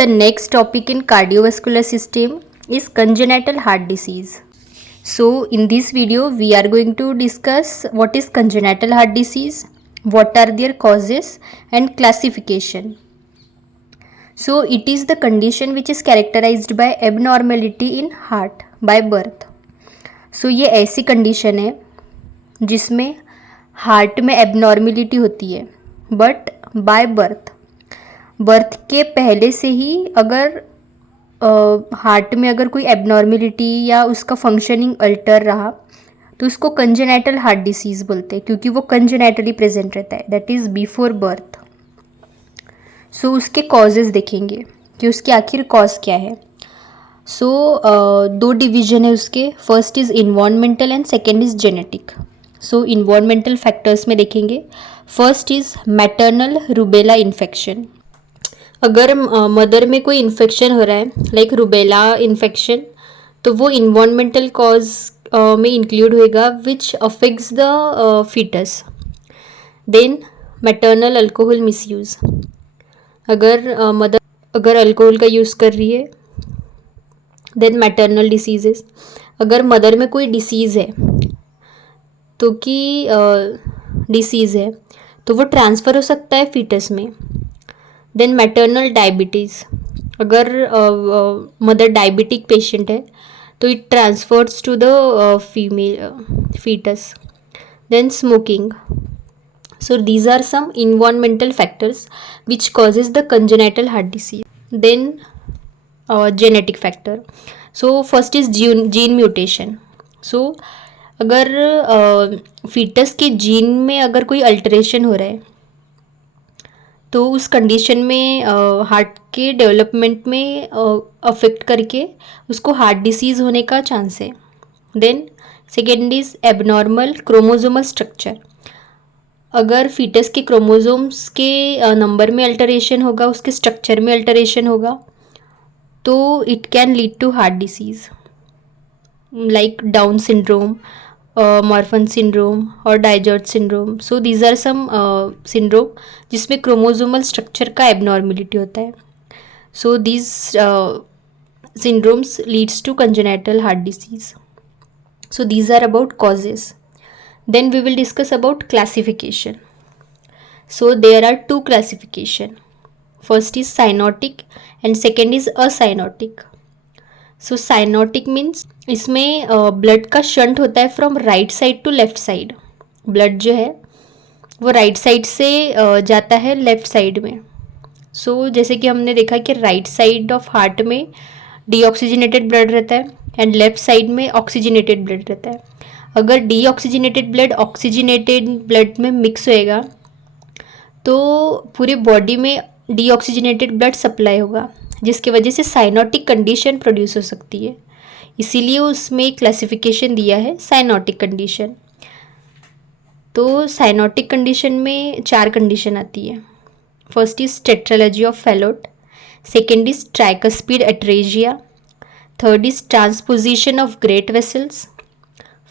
The next topic in cardiovascular system is congenital heart disease. So in this video we are going to discuss what is congenital heart disease, what are their causes and classification. So it is the condition which is characterized by abnormality in heart by birth. So ये ऐसी condition है जिसमें heart में abnormality होती है but by birth के पहले से ही अगर हार्ट में अगर कोई एबनॉर्मेलिटी या उसका फंक्शनिंग अल्टर रहा तो उसको कंजेनाइटल हार्ट डिसीज़ बोलते हैं, क्योंकि वो कंजेनाइटली प्रेजेंट रहता है, दैट इज़ बिफोर बर्थ. सो उसके कॉजेज़ देखेंगे कि उसके आखिर कॉज क्या है. सो दो डिवीजन है उसके, first is environmental and second is genetic. So environmental factors में देखेंगे, first is maternal rubella infection. अगर मदर में कोई इन्फेक्शन हो रहा है लाइक रूबेला इन्फेक्शन, तो वो इन्वायरमेंटल कॉज में इंक्लूड होएगा which affects the foetus. Then maternal alcohol misuse, अगर मदर अगर अल्कोहल का यूज़ कर रही है. देन मैटरनल डिसीजेस, अगर मदर में कोई डिसीज़ है तो कि डिसीज़ है तो वो ट्रांसफ़र हो सकता है फीटस में. देन मैटरनल डायबिटीज़, अगर मदर डायबिटिक पेशेंट है तो it transfers to the female foetus. Then smoking. So these are some environmental factors which causes the congenital heart disease. Then genetic factor. So first is gene mutation. So अगर foetus के gene में अगर कोई alteration हो रहा है तो उस कंडीशन में हार्ट के डेवलपमेंट में अफेक्ट करके उसको हार्ट डिसीज़ होने का चांस है. Then second is abnormal chromosomal structure, अगर फीटस के क्रोमोसोम्स के नंबर में अल्टरेशन होगा, उसके स्ट्रक्चर में अल्टरेशन होगा, तो it can lead to heart disease like Down syndrome, Marfan syndrome और DiGeorge syndrome. So these are some syndrome जिसमें क्रोमोसोमल स्ट्रक्चर का एबनॉर्मेलिटी होता है. So these syndromes leads to congenital heart disease. So these are about causes. Then we will discuss about classification. So there are two classification. First is cyanotic and second is acyanotic. So cyanotic means इसमें blood का shunt होता है from right side to left side. Blood जो है वो right side से जाता है लेफ्ट साइड में. सो जैसे कि हमने देखा कि राइट साइड ऑफ हार्ट में डीऑक्सीजनेटेड ब्लड रहता है एंड लेफ्ट साइड में ऑक्सीजनेटेड ब्लड रहता है. अगर डीऑक्सीजनेटेड ब्लड ऑक्सीजनेटेड ब्लड में मिक्स होएगा तो पूरे बॉडी में डीऑक्सीजनेटेड ब्लड सप्लाई होगा, जिसकी वजह से साइनोटिक कंडीशन प्रोड्यूस हो सकती है. इसीलिए उसमें एक क्लासिफिकेशन दिया है साइनोटिक कंडीशन. तो साइनोटिक कंडीशन में 4 कंडीशन आती है. First is tetralogy of Fallot, second is tricuspid atresia, third is transposition of great vessels,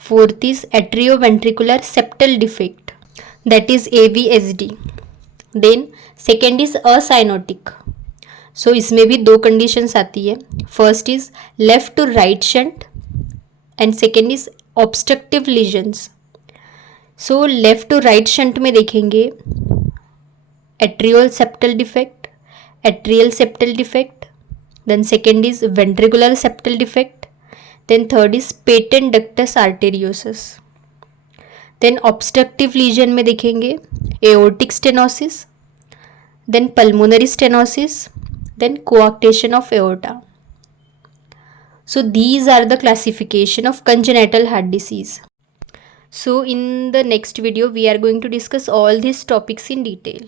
fourth is atrioventricular septal defect, that is AVSD. then second is acyanotic. so इसमें भी 2 conditions आती है. first is left to right shunt and second is obstructive lesions. so left to right shunt में देखेंगे atrial septal defect, atrial septal defect, then second is ventricular septal defect, then third is patent ductus arteriosus. then obstructive lesion में देखेंगे aortic stenosis, then pulmonary stenosis, then coarctation of aorta. so these are the classification of congenital heart disease. so in the next video we are going to discuss all these topics in detail.